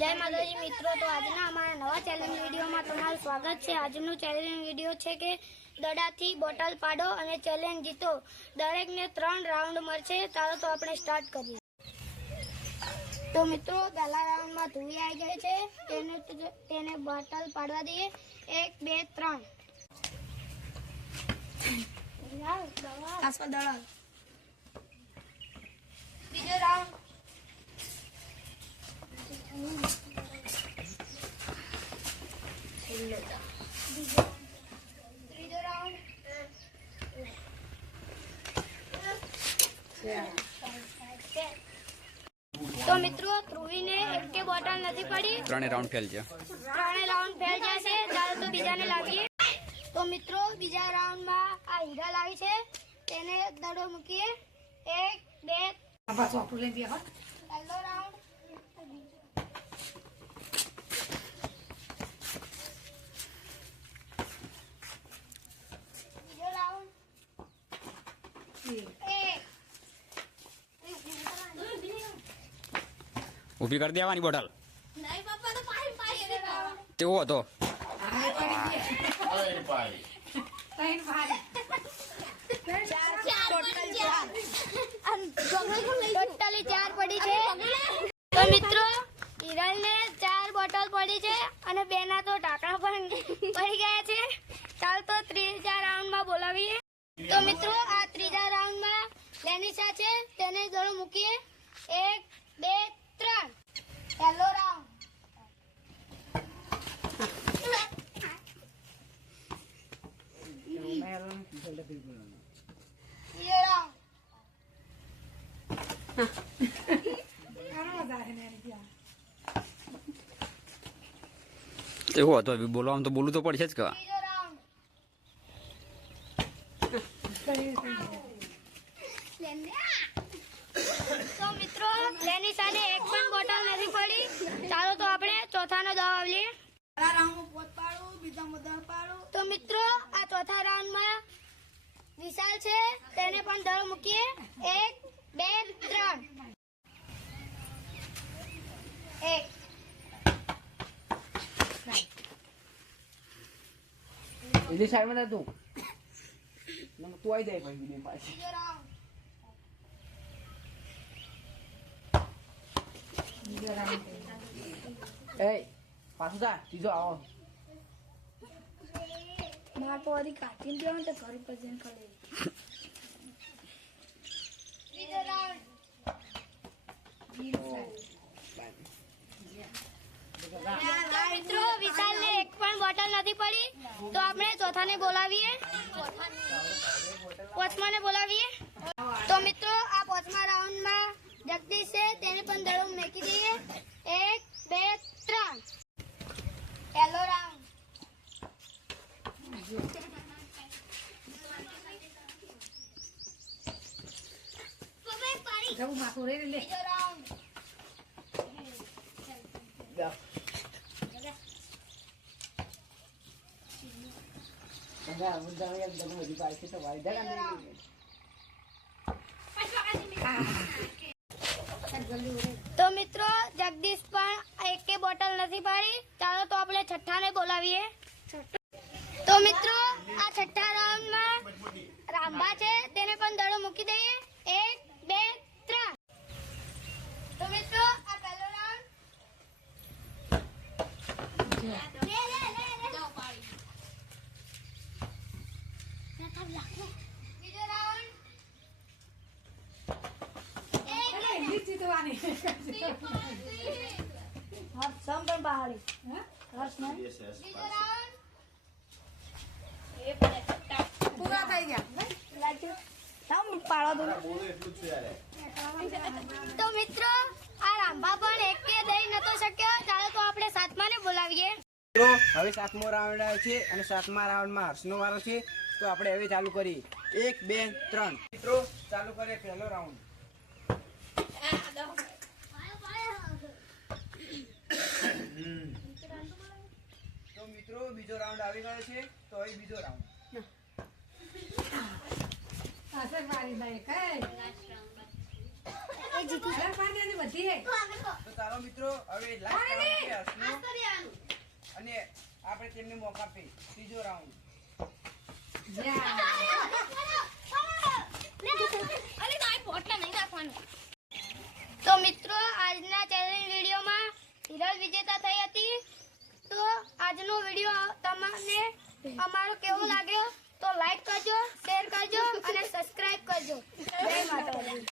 જય માતાજી મિત્રો, તો આજના અમારા નવા ચેલેન્જ વિડીયોમાં તમારું સ્વાગત છે। આજનું ચેલેન્જ વિડીયો છે કે દડાથી બોટલ પાડો અને ચેલેન્જ જીતો। દરેકને 3 રાઉન્ડ મળશે। ચાલો તો આપણે સ્ટાર્ટ કરીએ। તો મિત્રો પહેલા રાઉન્ડમાં ધુવી આવી ગઈ છે, તેને બોટલ પાડવા દઈએ। 1 2 3 બીજો રાઉન્ડ ત્રીજો રાઉન્ડ તો મિત્રો ધ્રુવીને એક બોટલ નથી પડી, 3 રાઉન્ડ ફેલ છે। 3 રાઉન્ડ ફેલ જશે। ચાલો તો બીજાને લાવીએ। તો મિત્રો બીજા રાઉન્ડમાં આ હીરા લાવી છે, તેને દડો મૂકીએ। 1 2 પહેલો રાઉન્ડ બીજો રાઉન્ડ ઊભી કરી દેવાની બોટલ નહીં પપ્પા, તો પાણી તેવો હતો। ટોટલી 4 પડી છે। તો મિત્રો હિરલને 4 બોટલ પડી છે અને બેના તો ઢાંકણા પણ પડી ગયા છે। ચાલ તો ત્રીજા રાઉન્ડમાં બોલાવીએ। તો મિત્રો આ ત્રીજા રાઉન્ડમાં લેનિશા છે, તેને દડો મૂકીએ। 1 2 3 પહેલો રાઉન્ડ બીજો રાઉન્ડ તેવો હતો। બોલવામાં તો બોલવું તો પડશે જ કે। ત્રીજો રાઉન્ડ તો મિત્રો લેનિશાને એક પણ બોટલ નથી પડી। ચાલો તો આપણે ચોથાનો જવાબ લઈએ। તો મિત્રો આ ચોથા રાઉન્ડમાં વિશાલ છે, તેને પણ દડો મૂકીએ। 1 2 3 1 इधर साइड में तू तू आई जाए भाई वीडियो पास બીજો રાઉન્ડ ए पास जा तीजो आओ માર પોરી કાઢીને દેવાનું તો ઘર પર જઈને ખડે। બીજો રાઉન્ડ મિત્રો વિશાલને એક પણ બોટલ નથી પડી, તો આપણે ચોથાને બોલાવીએ। પાંચમાને બોલાવીએ। તો મિત્રો આ પાંચમા રાઉન્ડમાં જગદીશ છે, તેને પણ દડો મૂકી દઈએ। 1 2 3 પહેલો રાઉન્ડ બીજો રાઉન્ડ जा जा मुद्दा में एक जगह वीडियो पास तो भाई जगह नहीं તો મિત્રો જગદીશ પણ એકે બોટલ નથી પાડી। ચાલો તો આપણે છઠ્ઠાને બોલાવીએ। તો મિત્રો આ છઠ્ઠા રાઉન્ડમાં રાંબા છે, તેને પણ દડો મૂકી દઈએ। 1 2 3 તો મિત્રો આ પહેલો રાઉન્ડ બીજો રાઉન્ડ પૂરા થઈ ગયા તો મિત્રો આ રાંભા પણ એકે દઈ નતો શક્યો। ચાલો તો આપણે સાતમાને બોલાવીએ। तो હવે સાતમો રાઉન્ડ આવે છે અને સાતમા રાઉન્ડમાં હર્ષનો વારો છે, તો આપણે હવે ચાલુ કરી। 1 2 3 મિત્રો ચાલુ કરે પહેલો રાઉન્ડ। તો મિત્રો બીજો રાઉન્ડ આવી ગયો છે, તો હવે બીજો રાઉન્ડ એ જીતી ઘર પાડી દેવાની બધી હે. તો ચાલો મિત્રો હવે લાસ્ટ રાઉન્ડ છે હર્ષનો. અને આપણે તેમને મોકા આપીએ ત્રીજો રાઉન્ડ. જા. તો મિત્રો આજના ચેલેન્જ વિડીયોમાં હિરલ વિજેતા થઈ હતી. તો આજનો વિડીયો તમને અમારો કેવો લાગ્યો તો લાઈક કરજો, શેર કરજો અને સબસ્ક્રાઇબ કરજો. જય માતાજી.